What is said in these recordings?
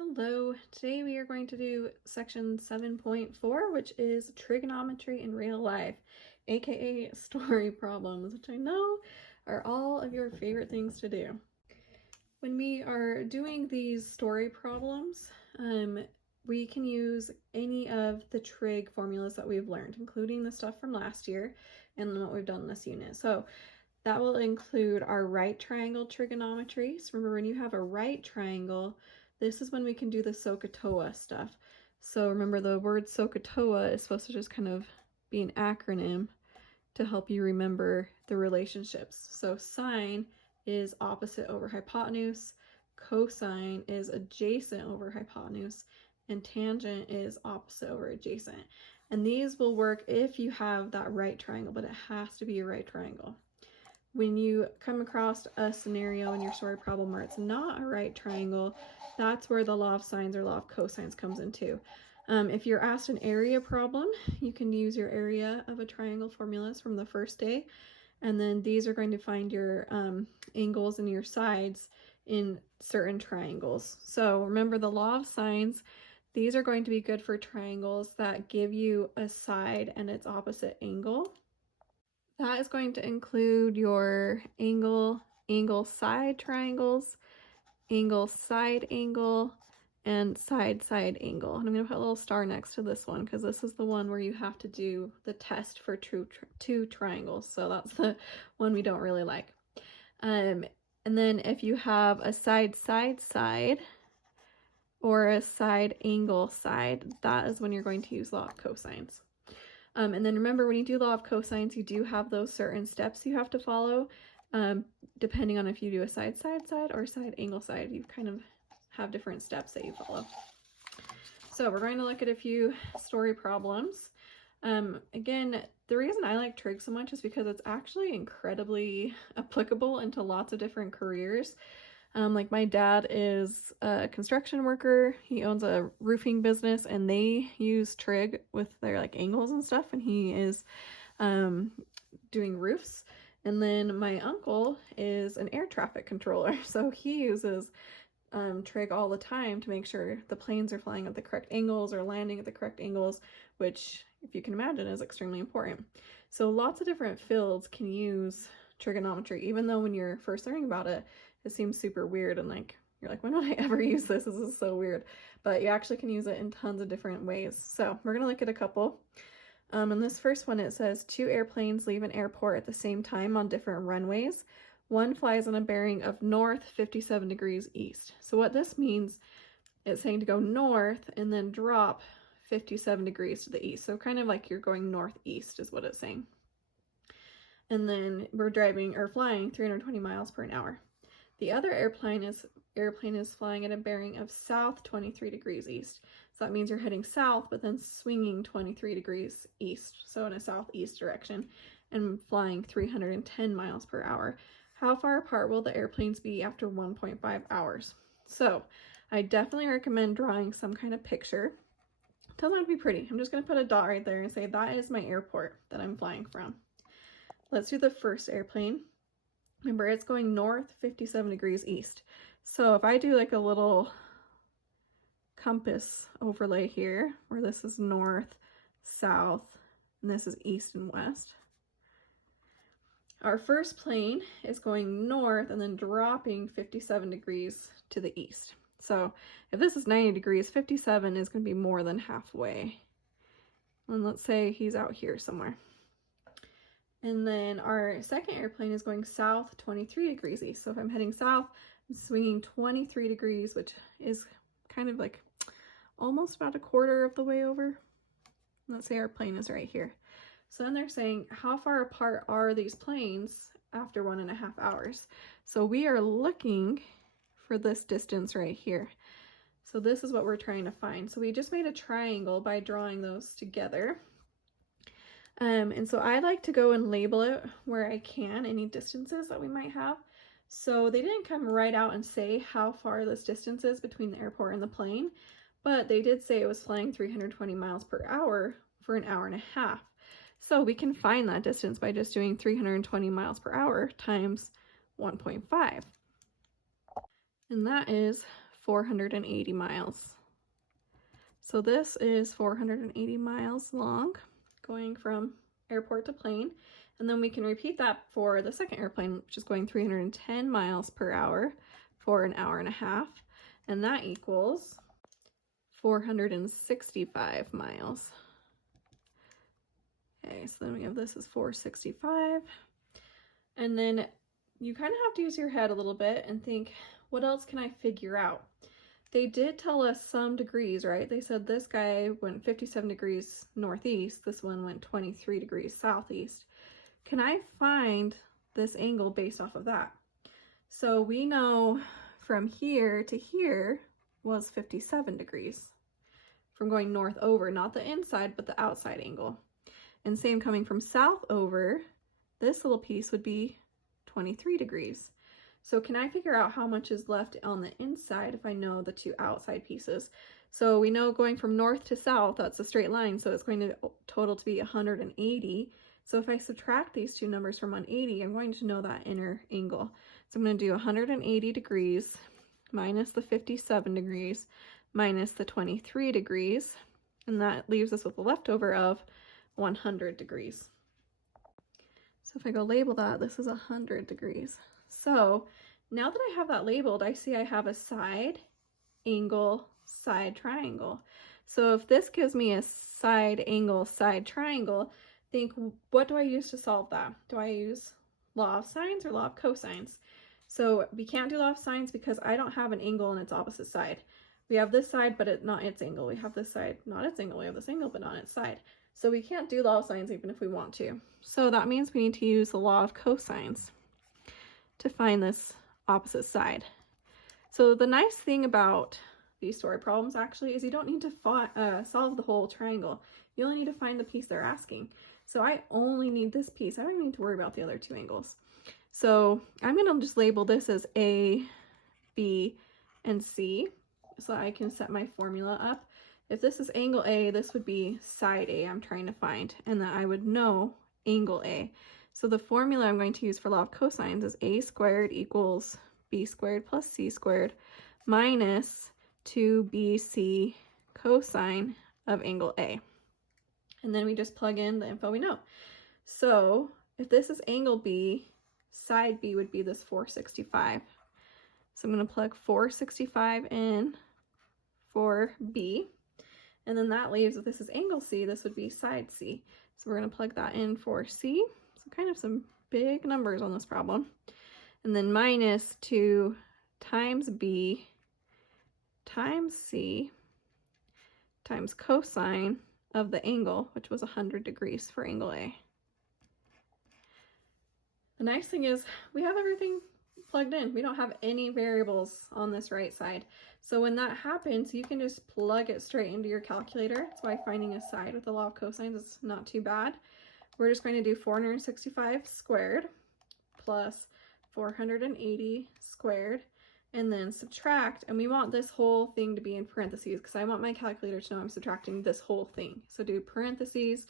Hello, today we are going to do section 7.4, which is trigonometry in real life, aka story problems, which I know are all of your favorite things to do. When we are doing these story problems, we can use any of the trig formulas that we've learned, including the stuff from last year and what we've done in this unit. So that will include our right triangle trigonometry. So remember, when you have a right triangle, this is when we can do the SOHCAHTOA stuff. So remember, the word SOHCAHTOA is supposed to just kind of be an acronym to help you remember the relationships. So sine is opposite over hypotenuse, cosine is adjacent over hypotenuse, and tangent is opposite over adjacent. And these will work if you have that right triangle, but it has to be a right triangle. When you come across a scenario in your story problem where it's not a right triangle, that's where the law of sines or law of cosines comes into. If you're asked an area problem, you can use your area of a triangle formulas from the first day, and then these are going to find your angles and your sides in certain triangles. So remember the law of sines, these are going to be good for triangles that give you a side and its opposite angle. That is going to include your angle side triangles, angle side angle, and side angle. And I'm going to put a little star next to this one because this is the one where you have to do the test for two triangles. So that's the one we don't really like. And then if you have a side or a side angle side, that is when you're going to use law of cosines. And then remember, when you do law of cosines, you do have those certain steps you have to follow. Depending on if you do a side or side angle side, you kind of have different steps that you follow. So we're going to look at a few story problems. Again, the reason I like trig so much is because it's actually incredibly applicable into lots of different careers. Like my dad is a construction worker. He owns a roofing business and they use trig with their like angles and stuff, and he is doing roofs. And then my uncle is an air traffic controller, so he uses trig all the time to make sure the planes are flying at the correct angles or landing at the correct angles, which, if you can imagine, is extremely important. So lots of different fields can use trigonometry, even though when you're first learning about it, it seems super weird and like you're like, when would I ever use this? This is so weird. But you actually can use it in tons of different ways. So we're gonna look at a couple. In this first one, it says 2 airplanes leave an airport at the same time on different runways. One flies on a bearing of north 57 degrees east. So what this means, it's saying to go north and then drop 57 degrees to the east. So kind of like you're going northeast is what it's saying. And then we're driving or flying 320 miles per hour. The other airplane is flying at a bearing of south 23 degrees east. So that means you're heading south, but then swinging 23 degrees east, so in a southeast direction, and flying 310 miles per hour. How far apart will the airplanes be after 1.5 hours? So I definitely recommend drawing some kind of picture. It doesn't have to be pretty. I'm just going to put a dot right there and say that is my airport that I'm flying from. Let's do the first airplane. Remember, it's going north 57 degrees east. So if I do like a little compass overlay here, where this is north, south, and this is east and west. Our first plane is going north and then dropping 57 degrees to the east. So if this is 90 degrees, 57 is going to be more than halfway. And let's say he's out here somewhere. And then our second airplane is going south 23 degrees east. So if I'm heading south, I'm swinging 23 degrees, which is kind of like almost about a quarter of the way over. Let's say our plane is right here. So then they're saying, how far apart are these planes after 1.5 hours? So we are looking for this distance right here. So this is what we're trying to find. So we just made a triangle by drawing those together. And so I like to go and label it where I can, any distances that we might have. So they didn't come right out and say how far this distance is between the airport and the plane, but they did say it was flying 320 miles per hour for 1.5 hours. So we can find that distance by just doing 320 miles per hour times 1.5. And that is 480 miles. So this is 480 miles long, going from airport to plane. And then we can repeat that for the second airplane, which is going 310 miles per hour for an hour and a half. And that equals 465 miles. Okay, so then we have this is 465. And then you kind of have to use your head a little bit and think, what else can I figure out? They did tell us some degrees, right? They said this guy went 57 degrees northeast, this one went 23 degrees southeast. Can I find this angle based off of that? So we know from here to here was 57 degrees from going north over, not the inside, but the outside angle. And same coming from south over, this little piece would be 23 degrees. So can I figure out how much is left on the inside if I know the two outside pieces? So we know going from north to south, that's a straight line, so it's going to total to be 180. So if I subtract these two numbers from 180, I'm going to know that inner angle. So I'm going to do 180 degrees minus the 57 degrees minus the 23 degrees, and that leaves us with a leftover of 100 degrees. So if I go label that, this is 100 degrees. So now that I have that labeled, I see I have a side, angle, side triangle. So if this gives me a side, angle, side triangle, think, what do I use to solve that? Do I use law of sines or law of cosines? So we can't do law of sines because I don't have an angle on its opposite side. We have this side, but not its angle. We have this side, not its angle. We have this angle, but not its side. So we can't do law of sines even if we want to. So that means we need to use the law of cosines to find this opposite side. So the nice thing about these story problems actually is you don't need to solve the whole triangle. You only need to find the piece they're asking. So I only need this piece. I don't need to worry about the other two angles. So I'm going to just label this as A, B, and C so I can set my formula up. If this is angle A, this would be side A I'm trying to find, and that I would know angle A. So the formula I'm going to use for law of cosines is A squared equals B squared plus C squared minus 2BC cosine of angle A. And then we just plug in the info we know. So if this is angle B, side B would be this 465. So I'm going to plug 465 in for B. And then that leaves, if this is angle C, this would be side C. So we're going to plug that in for C. So kind of some big numbers on this problem. And then minus 2 times B times C times cosine of the angle, which was 100 degrees for angle A. The nice thing is we have everything plugged in. We don't have any variables on this right side. So when that happens, you can just plug it straight into your calculator. That's why finding a side with the law of cosines is not too bad. We're just going to do 465 squared plus 480 squared and then subtract, and we want this whole thing to be in parentheses because I want my calculator to know I'm subtracting this whole thing. So do parentheses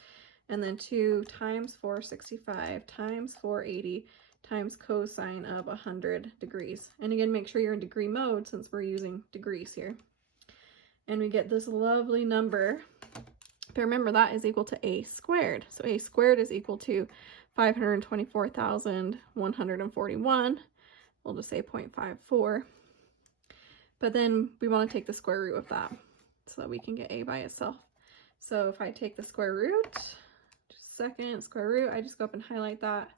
and then 2 times 465 times 480 times cosine of 100 degrees. And again, make sure you're in degree mode since we're using degrees here. And we get this lovely number. But remember, that is equal to A squared. So A squared is equal to 524,141. We'll just say 0.54. But then we want to take the square root of that so that we can get A by itself. So if I take the square root, just a second, square root, I just go up and highlight that.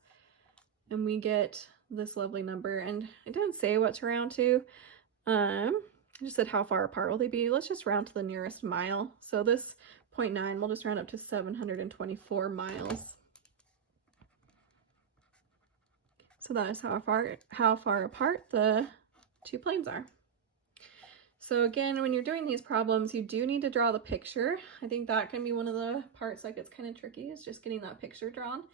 And we get this lovely number. And I didn't say what to round to. I just said how far apart will they be. Let's just round to the nearest mile. So this 0.9, we'll just round up to 724 miles. So that is how far apart the two planes are. So again, when you're doing these problems, you do need to draw the picture. I think that can be one of the parts that gets kind of tricky, is just getting that picture drawn.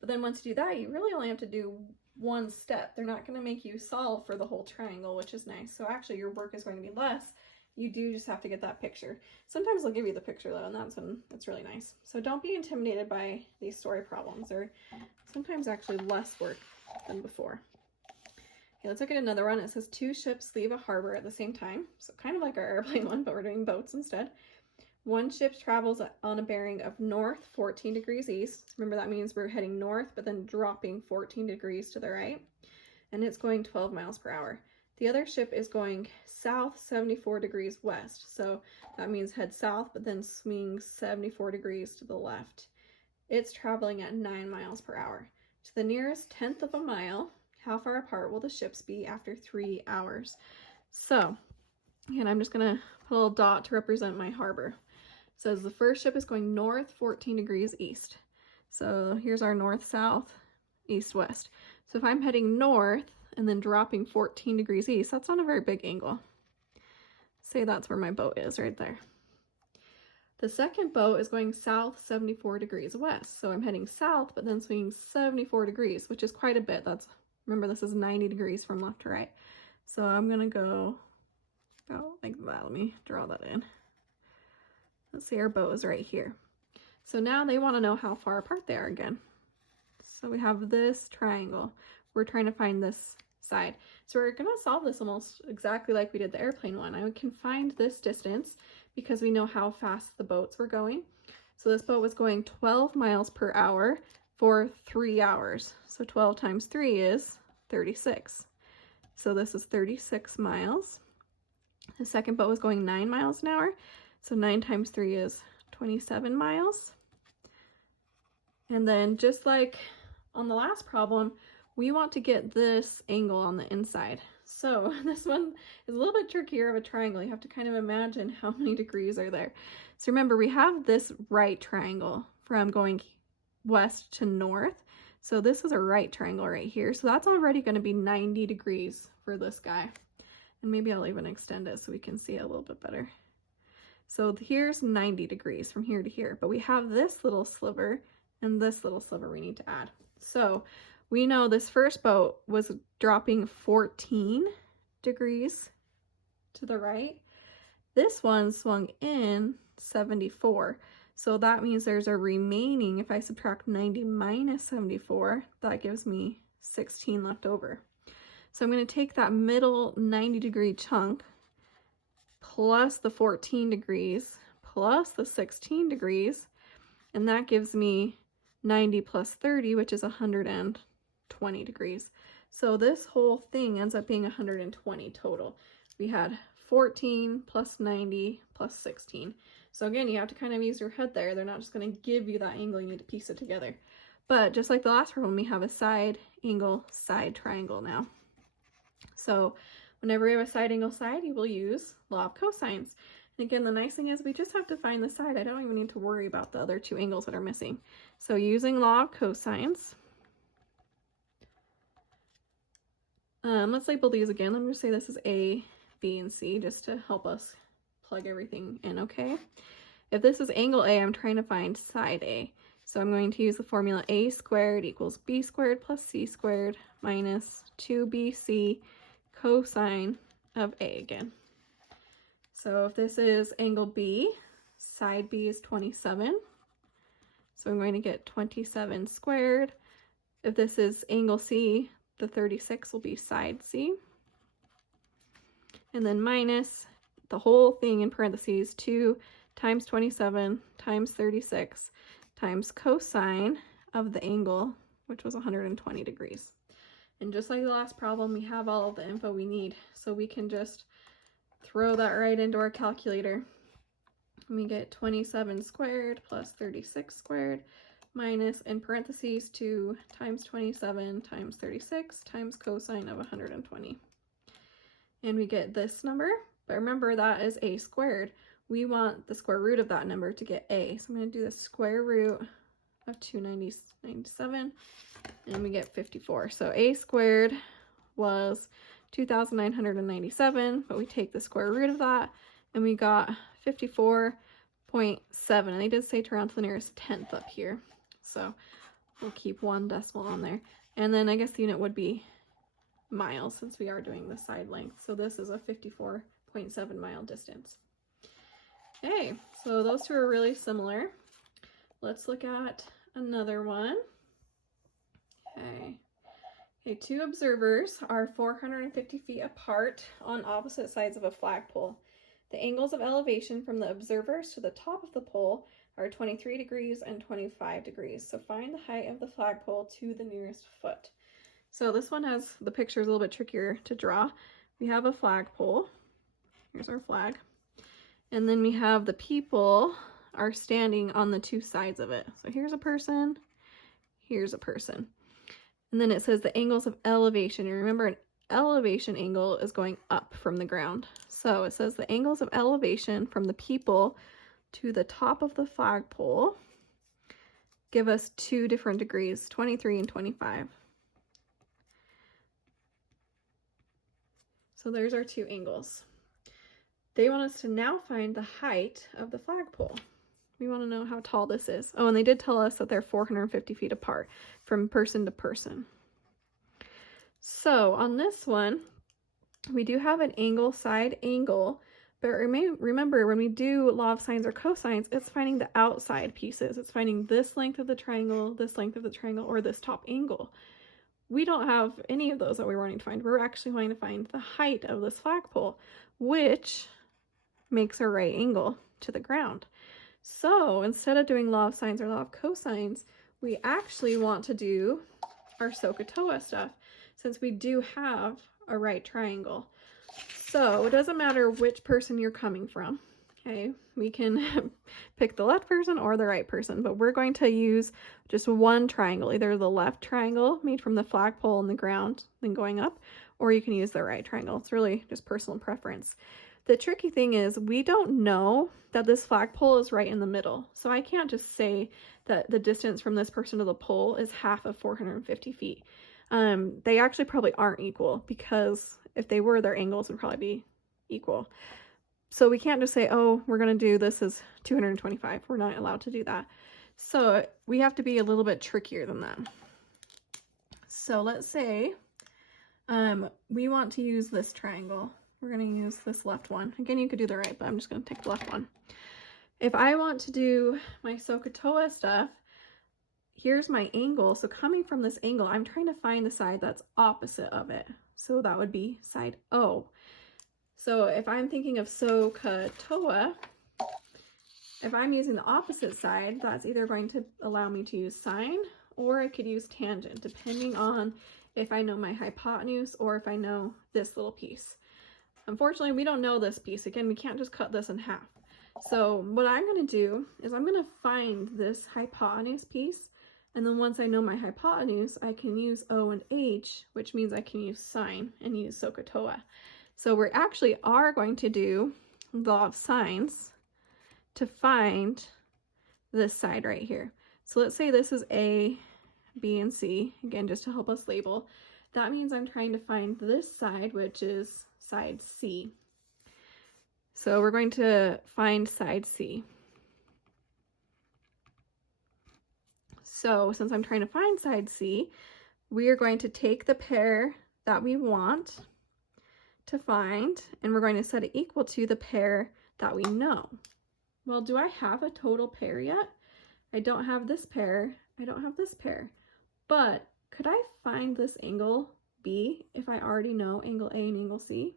But then once you do that, you really only have to do one step. They're not going to make you solve for the whole triangle, which is nice. So actually your work is going to be less. You do just have to get that picture. Sometimes they'll give you the picture though, and that's when it's really nice. So don't be intimidated by these story problems. They're sometimes actually less work than before. Okay, let's look at another one. It says 2 ships leave a harbor at the same time. So kind of like our airplane one, but we're doing boats instead. One ship travels on a bearing of north 14 degrees east. Remember, that means we're heading north, but then dropping 14 degrees to the right. And it's going 12 miles per hour. The other ship is going south 74 degrees west. So that means head south, but then swing 74 degrees to the left. It's traveling at 9 miles per hour. To the nearest 1/10 of a mile, how far apart will the ships be after 3 hours? So, again, I'm just going to put a little dot to represent my harbor. It says the first ship is going north 14 degrees east. So here's our north, south, east, west. So if I'm heading north and then dropping 14 degrees east, that's not a very big angle. Say that's where my boat is, right there. The second boat is going south 74 degrees west. So I'm heading south, but then swinging 74 degrees, which is quite a bit. Remember, this is 90 degrees from left to right. So I'm going to go about like that. Let me draw that in. Let's see, our boat is right here. So now they want to know how far apart they are again. So we have this triangle. We're trying to find this side. So we're going to solve this almost exactly like we did the airplane one. I can find this distance because we know how fast the boats were going. So this boat was going 12 miles per hour for 3 hours. So 12 times 3 is 36. So this is 36 miles. The second boat was going 9 miles an hour. So 9 times 3 is 27 miles. And then just like on the last problem, we want to get this angle on the inside. So this one is a little bit trickier of a triangle. You have to kind of imagine how many degrees are there. So remember, we have this right triangle from going west to north. So this is a right triangle right here. So that's already going to be 90 degrees for this guy. And maybe I'll even extend it so we can see it a little bit better. So here's 90 degrees from here to here, but we have this little sliver and this little sliver we need to add. So we know this first boat was dropping 14 degrees to the right. This one swung in 74. So that means there's a remaining, if I subtract 90 minus 74, that gives me 16 left over. So I'm going to take that middle 90 degree chunk plus the 14 degrees plus the 16 degrees, and that gives me 90 plus 30, which is 120 degrees. So this whole thing ends up being 120 total. We had 14 plus 90 plus 16. So again, you have to kind of use your head there. They're not just going to give you that angle. You need to piece it together. But just like the last problem, we have a side angle side triangle now. So whenever we have a side angle side, you will use law of cosines. And again, the nice thing is we just have to find the side. I don't even need to worry about the other 2 angles that are missing. So using law of cosines, let's label these again. Let me just say this is A, B, and C just to help us plug everything in, okay? If this is angle A, I'm trying to find side A. So I'm going to use the formula A squared equals B squared plus C squared minus 2BC cosine of A again. So if this is angle B, side B is 27. So I'm going to get 27 squared. If this is angle C, the 36 will be side C. And then minus the whole thing in parentheses, 2 times 27 times 36 times cosine of the angle, which was 120 degrees. And just like the last problem, we have all of the info we need. So we can just throw that right into our calculator. And we get 27 squared plus 36 squared minus, in parentheses, 2 times 27 times 36 times cosine of 120. And we get this number, but remember that is A squared. We want the square root of that number to get A. So I'm going to do the square root of 297, and we get 54. So A squared was 2,997, but we take the square root of that, and we got 54.7. And they did say to round to the nearest 10th up here. So we'll keep 1 decimal on there. And then I guess the unit would be miles since we are doing the side length. So this is a 54.7 mile distance. Okay, so those 2 are really similar. Let's look at another one. Okay, Okay, two observers are 450 feet apart on opposite sides of a flagpole. The angles of elevation from the observers to the top of the pole are 23 degrees and 25 degrees. So find the height of the flagpole to the nearest foot. So this one has, the picture is a little bit trickier to draw. We have a flagpole. Here's our flag. And then we have the people are standing on the two sides of it. So here's a person, here's a person. And then it says the angles of elevation. You remember an elevation angle is going up from the ground. So it says the angles of elevation from the people to the top of the flagpole give us two different degrees, 23 and 25. So there's our two angles. They want us to now find the height of the flagpole. We want to know how tall this is. Oh, and they did tell us that they're 450 feet apart from person to person. So on this one, we do have an angle side angle, but remember when we do law of sines or cosines, it's finding the outside pieces. It's finding this length of the triangle, this length of the triangle, or this top angle. We don't have any of those that we're wanting to find. We're actually wanting to find the height of this flagpole, which makes a right angle to the ground. So instead of doing law of sines or law of cosines, we actually want to do our SOHCAHTOA stuff, since we do have a right triangle. So it doesn't matter which person you're coming from, okay? We can pick the left person or the right person, but we're going to use just one triangle, either the left triangle made from the flagpole and the ground, then going up, or you can use the right triangle. It's really just personal preference. The tricky thing is we don't know that this flagpole is right in the middle. So I can't just say that the distance from this person to the pole is half of 450 feet. They actually probably aren't equal, because if they were, their angles would probably be equal. So we can't just say, oh, we're going to do this as 225. We're not allowed to do that. So we have to be a little bit trickier than that. So let's say we want to use this triangle. We're going to use this left one. Again, you could do the right, but I'm just going to take the left one. If I want to do my SOHCAHTOA stuff, here's my angle. So coming from this angle, I'm trying to find the side that's opposite of it. So that would be side O. So if I'm thinking of SOHCAHTOA, if I'm using the opposite side, that's either going to allow me to use sine, or I could use tangent, depending on if I know my hypotenuse or if I know this little piece. Unfortunately, we don't know this piece. Again, we can't just cut this in half. So what I'm going to do is I'm going to find this hypotenuse piece, and then once I know my hypotenuse, I can use O and H, which means I can use sine and use SOHCAHTOA. So we actually are going to do law of sines to find this side right here. So let's say this is A, B, and C, again, just to help us label. That means I'm trying to find this side, which is side C. So we're going to find side C. So since I'm trying to find side C, we are going to take the pair that we want to find, and we're going to set it equal to the pair that we know. Well, do I have a total pair yet? I don't have this pair. I don't have this pair. But could I find this angle B if I already know angle A and angle C?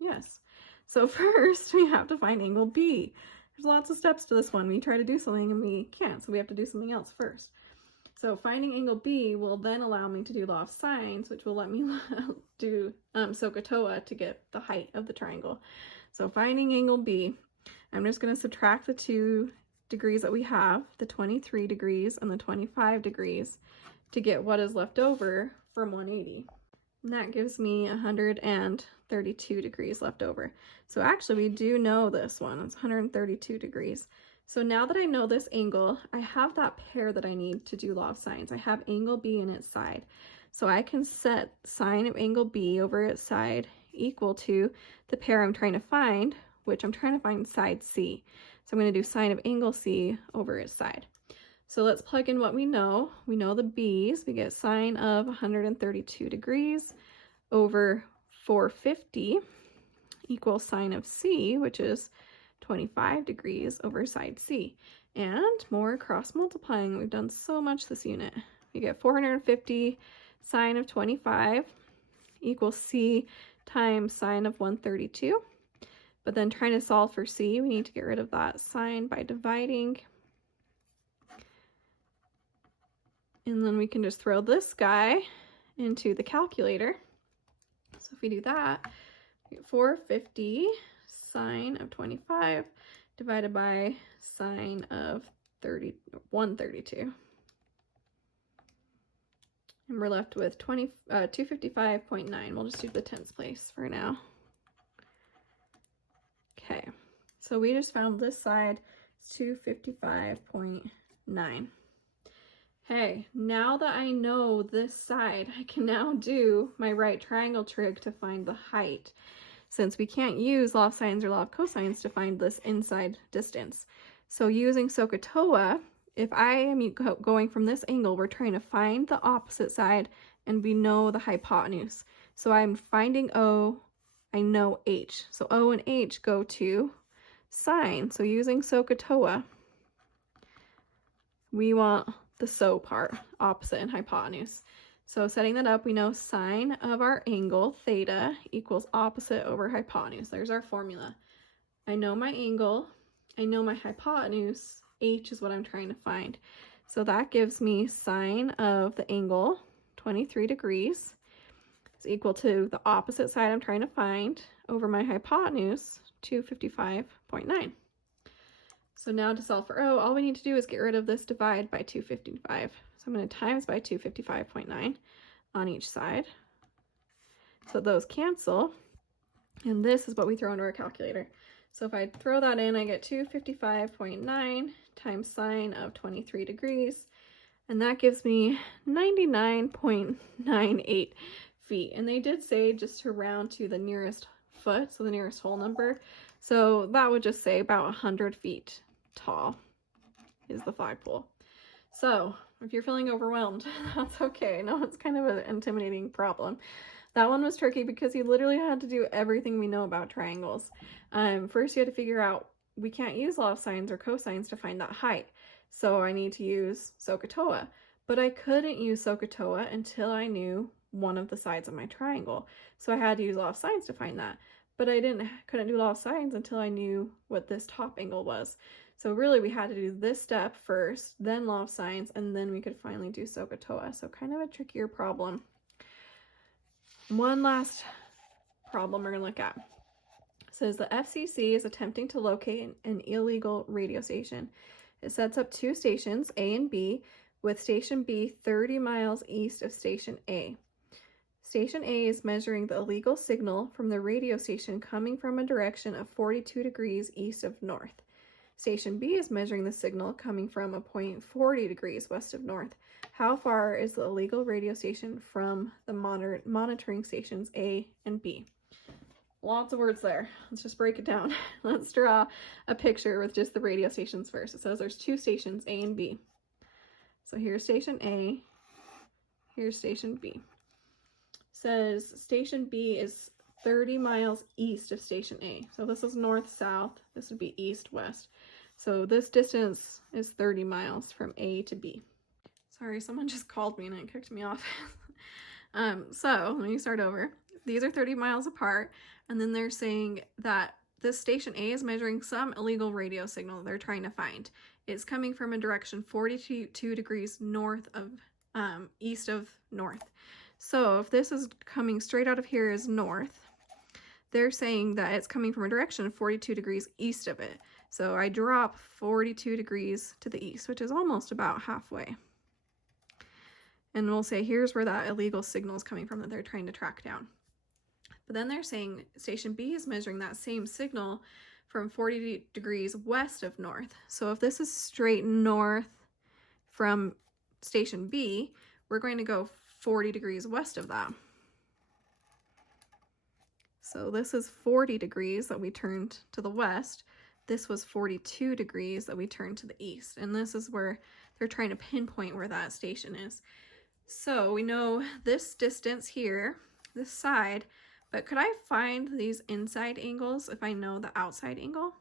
Yes. So first we have to find angle B. There's lots of steps to this one. We try to do something and we can't, so we have to do something else first. So finding angle B will then allow me to do law of sines, which will let me do SOHCAHTOA to get the height of the triangle. So finding angle B, I'm just going to subtract the 2 degrees that we have, the 23 degrees and the 25 degrees, to get what is left over from 180. And that gives me 132 degrees left over. So actually we do know this one. It's 132 degrees. So now that I know this angle, I have that pair that I need to do law of sines. I have angle B in its side. So I can set sine of angle B over its side equal to the pair I'm trying to find, which I'm trying to find side C. So I'm going to do sine of angle C over its side. So let's plug in what we know. We know the B's. We get sine of 132 degrees over 450 equals sine of C, which is 25 degrees over side C. And more cross multiplying. We've done so much this unit. You get 450 sine of 25 equals c times sine of 132. But then trying to solve for c, we need to get rid of that sine by dividing. And then we can just throw this guy into the calculator. So if we do that, we get 450 sine of 25 divided by sine of 132. And we're left with 255.9. We'll just do the tens place for now. Okay, so we just found this side is 255.9. Hey, now that I know this side, I can now do my right triangle trig to find the height, since we can't use law of sines or law of cosines to find this inside distance. So using SOHCAHTOA, if I am going from this angle, we're trying to find the opposite side, and we know the hypotenuse. So I'm finding O, I know H. So O and H go to sine. So using SOHCAHTOA, we want the SO part, opposite and hypotenuse. So setting that up, we know sine of our angle, theta, equals opposite over hypotenuse. There's our formula. I know my angle, I know my hypotenuse, H is what I'm trying to find. So that gives me sine of the angle, 23 degrees, is equal to the opposite side I'm trying to find over my hypotenuse, 255.9. So now to solve for O, all we need to do is get rid of this divide by 255. So I'm going to times by 255.9 on each side. So those cancel, and this is what we throw into our calculator. So if I throw that in, I get 255.9 times sine of 23 degrees, and that gives me 99.98 feet. And they did say just to round to the nearest foot, so the nearest whole number. So that would just say about 100 feet tall is the flagpole. So if you're feeling overwhelmed, that's okay. No, it's kind of an intimidating problem. That one was tricky because you literally had to do everything we know about triangles. First you had to figure out, we can't use law of sines or cosines to find that height. So I need to use SOHCAHTOA. But I couldn't use SOHCAHTOA until I knew one of the sides of my triangle. So I had to use law of sines to find that. But I couldn't do law of sines until I knew what this top angle was. So really we had to do this step first, then law of sines, and then we could finally do SOHCAHTOA. So kind of a trickier problem. One last problem we're going to look at. It says the FCC is attempting to locate an illegal radio station. It sets up two stations, A and B, with station B 30 miles east of station A. Station A is measuring the illegal signal from the radio station coming from a direction of 42 degrees east of north. Station B is measuring the signal coming from a point 40 degrees west of north. How far is the illegal radio station from the monitoring stations A and B? Lots of words there. Let's just break it down. Let's draw a picture with just the radio stations first. It says there's two stations, A and B. So here's station A, here's station B. It says station B is 30 miles east of station A. So this is north-south, this would be east-west. So this distance is 30 miles from A to B. Sorry, someone just called me and it kicked me off. So let me start over. These are 30 miles apart, and then they're saying that this station A is measuring some illegal radio signal they're trying to find. It's coming from a direction 42 degrees north of, east of north. So if this is coming straight out of here is north, they're saying that it's coming from a direction 42 degrees east of it. So I drop 42 degrees to the east, which is almost about halfway. And we'll say here's where that illegal signal is coming from that they're trying to track down. But then they're saying station B is measuring that same signal from 40 degrees west of north. So if this is straight north from station B, we're going to go 40 degrees west of that. So this is 40 degrees that we turned to the west. This was 42 degrees that we turned to the east. And this is where they're trying to pinpoint where that station is. So we know this distance here, this side, but could I find these inside angles if I know the outside angle?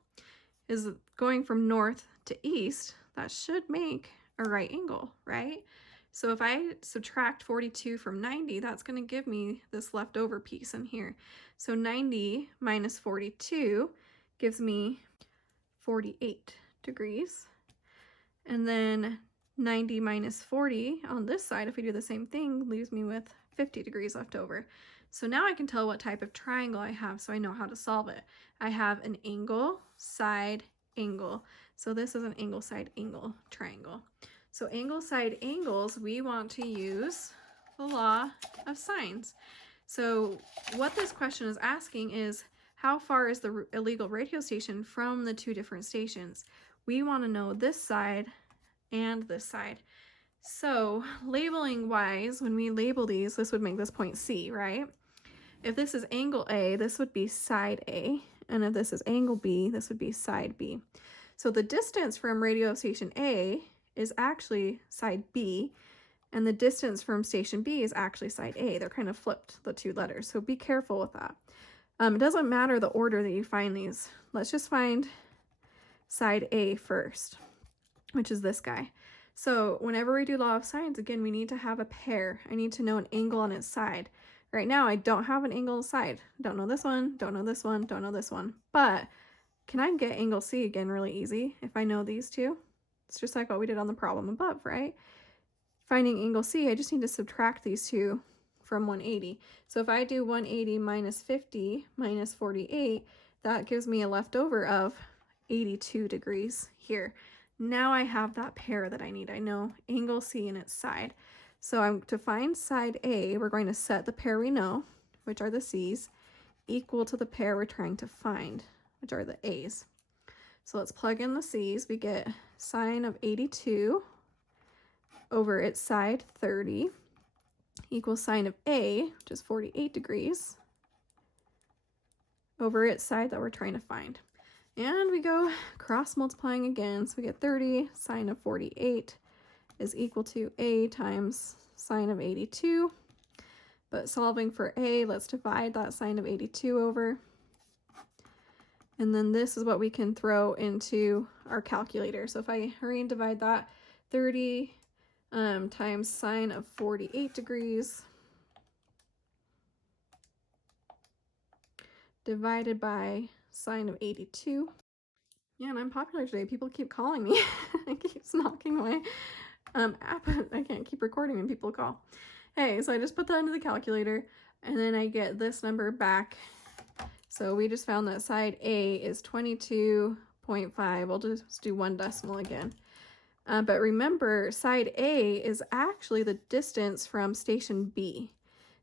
Is going from north to east, that should make a right angle, right? So if I subtract 42 from 90, that's going to give me this leftover piece in here. So 90 minus 42 gives me 48 degrees. And then 90 minus 40 on this side, if we do the same thing, leaves me with 50 degrees left over. So now I can tell what type of triangle I have, so I know how to solve it. I have an angle, side, angle. So this is an angle, side, angle triangle. So angle, side, angles, we want to use the law of sines. So what this question is asking is, how far is the illegal radio station from the two different stations? We want to know this side and this side. So labeling wise, when we label these, this would make this point C, right? If this is angle A, this would be side A. And if this is angle B, this would be side B. So the distance from radio station A is actually side B, and the distance from station B is actually side A. They're kind of flipped, the two letters, so be careful with that. It doesn't matter the order that you find these. Let's just find side A first, which is this guy. So whenever we do law of sines, again, we need to have a pair. I need to know an angle on its side. Right now, I don't have an angle on the side. Don't know this one, don't know this one, don't know this one. But can I get angle C again really easy if I know these two? It's just like what we did on the problem above, right? Finding angle C, I just need to subtract these two from 180. So if I do 180 minus 50 minus 48, that gives me a leftover of 82 degrees here. Now I have that pair that I need. I know angle C and its side. So to find side A, we're going to set the pair we know, which are the C's, equal to the pair we're trying to find, which are the A's. So let's plug in the C's. We get sine of 82 over its side 30 equals sine of A, which is 48 degrees, over its side that we're trying to find. And we go cross multiplying again. So we get 30 sine of 48 is equal to A times sine of 82. But solving for A, let's divide that sine of 82 over. And then this is what we can throw into our calculator. So if I hurry and divide that, 30 times sine of 48 degrees divided by sine of 82. Yeah, and I'm popular today. People keep calling me. It keeps knocking my app. I can't keep recording when people call. Hey, so I just put that into the calculator, and then I get this number back. So we just found that side A is 22.5. We'll just do one decimal again. But remember, side A is actually the distance from station B.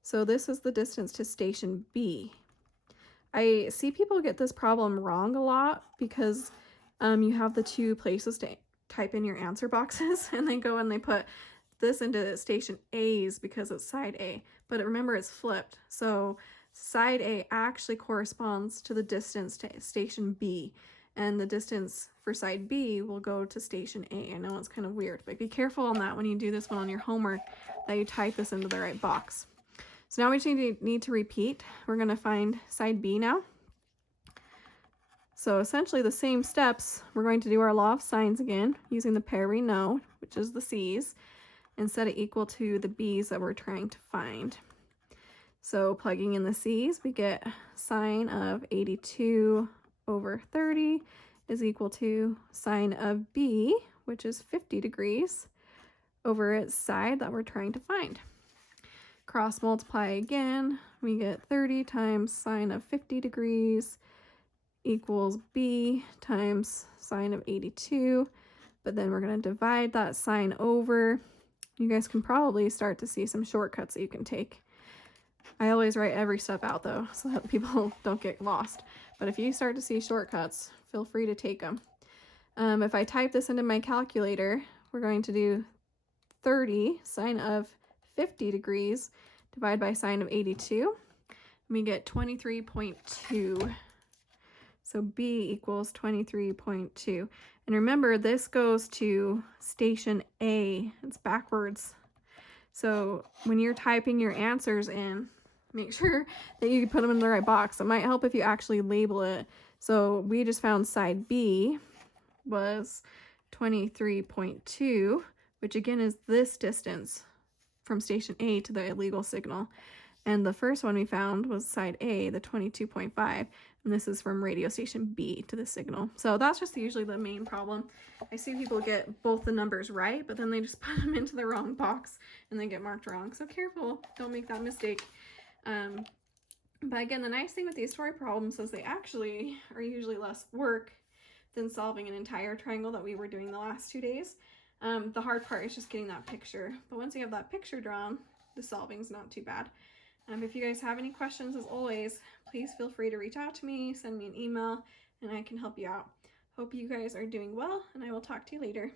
So this is the distance to station B. I see people get this problem wrong a lot because you have the two places to type in your answer boxes, and they go and they put this into station A's because it's side A. But remember, it's flipped. So side A actually corresponds to the distance to station B, and the distance for side B will go to station A. I know it's kind of weird, but be careful on that when you do this one on your homework, that you type this into the right box. So now we just need to repeat. We're going to find side B now. So essentially the same steps. We're going to do our law of sines again using the pair we know, which is the C's, and set it equal to the B's that we're trying to find. So plugging in the C's, we get sine of 82 over 30 is equal to sine of B, which is 50 degrees, over its side that we're trying to find. Cross multiply again, we get 30 times sine of 50 degrees equals B times sine of 82, but then we're going to divide that sine over. You guys can probably start to see some shortcuts that you can take. I always write every step out though, so that people don't get lost. But if you start to see shortcuts, feel free to take them. If I type this into my calculator, we're going to do 30 sine of 50 degrees divided by sine of 82. We get 23.2. So B equals 23.2. And remember, this goes to station A. It's backwards. So when you're typing your answers in, make sure that you put them in the right box. It might help if you actually label it. So we just found side B was 23.2, which again is this distance from station A to the illegal signal. And the first one we found was side A, the 22.5, and this is from radio station B to the signal. So that's just usually the main problem. I see people get both the numbers right, but then they just put them into the wrong box and they get marked wrong. So careful, don't make that mistake. But again, the nice thing with these story problems is they actually are usually less work than solving an entire triangle that we were doing the last 2 days. The hard part is just getting that picture. But once you have that picture drawn, the solving's not too bad. If you guys have any questions, as always, please feel free to reach out to me, send me an email, and I can help you out. Hope you guys are doing well, and I will talk to you later.